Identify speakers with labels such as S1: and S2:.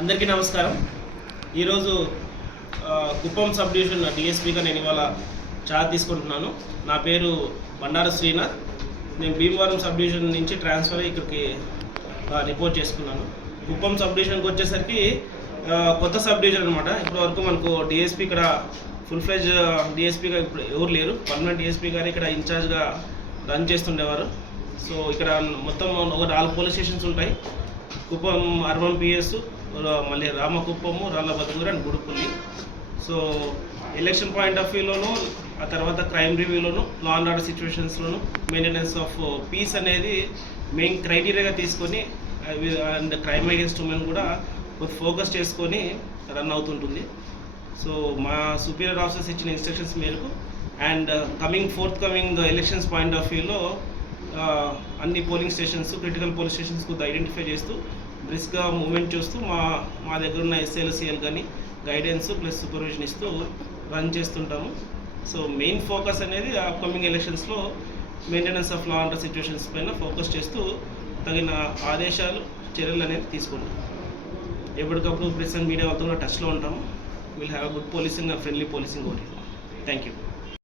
S1: అందరికీ నమస్కారం. ఈరోజు కుప్పం సబ్ డివిజన్ డిఎస్పీగా నేను ఇవాళ చార్జ్ తీసుకుంటున్నాను. నా పేరు బండార శ్రీనాథ్. నేను భీమవరం సబ్ డివిజన్ నుంచి ట్రాన్స్ఫర్ అయ్యి ఇక్కడికి రిపోర్ట్ చేసుకున్నాను. కుప్పం సబ్ డివిజన్కి వచ్చేసరికి కొత్త సబ్ డివిజన్ అనమాట ఇప్పటి వరకు మనకు డిఎస్పీ ఇక్కడ ఫుల్ ఫ్లెజ్ డిఎస్పీగా ఇప్పుడు ఎవరు లేరు. పర్మనెంట్ డిఎస్పీ గారు ఇక్కడ ఇన్ఛార్జ్గా రన్ చేస్తుండేవారు. సో ఇక్కడ మొత్తం ఒక నాలుగు పోలీస్ స్టేషన్స్ ఉంటాయి. కుప్పం అర్వం పిఎస్ మళ్ళీ Ramakuppam Rallabaduguru and Gudupalli. So election point of వ్యూలోను ఆ తర్వాత క్రైమ్ రివ్యూలోను లా అండ్ ఆర్డర్ సిచ్యువేషన్స్లోను మెయింటెనెన్స్ ఆఫ్ పీస్ అనేది మెయిన్ క్రైటీరియాగా తీసుకొని అండ్ క్రైమ్ అగేన్స్ట్ ఉమెన్ కూడా కొంచెం ఫోకస్ చేసుకొని రన్ అవుతుంటుంది. సో మా సుపీరియర్ ఆఫీసర్స్ ఇచ్చిన ఇన్స్ట్రక్షన్స్ మేరకు and coming fourth coming elections point of వ్యూలో అన్ని polling stations critical polling stations కొద్దిగా ఐడెంటిఫై చేస్తూ బ్రిస్క్గా మూమెంట్ చూస్తూ మా మా దగ్గర ఉన్న ఎస్ఎల్సిఎల్ కానీ గైడెన్స్ ప్లస్ సూపర్విజన్ ఇస్తూ రన్ చేస్తుంటాము. సో మెయిన్ ఫోకస్ అనేది అప్కమింగ్ ఎలక్షన్స్లో maintenance of law and situations పైన ఫోకస్ చేస్తూ తగిన ఆదేశాలు చర్యలు అనేది తీసుకుంటాం. ఎప్పటికప్పుడు ప్రెస్ అండ్ మీడియా వాళ్ళతో కూడా టచ్లో ఉంటాము. Will have good policing and friendly policing ఓరి థ్యాంక్ యూ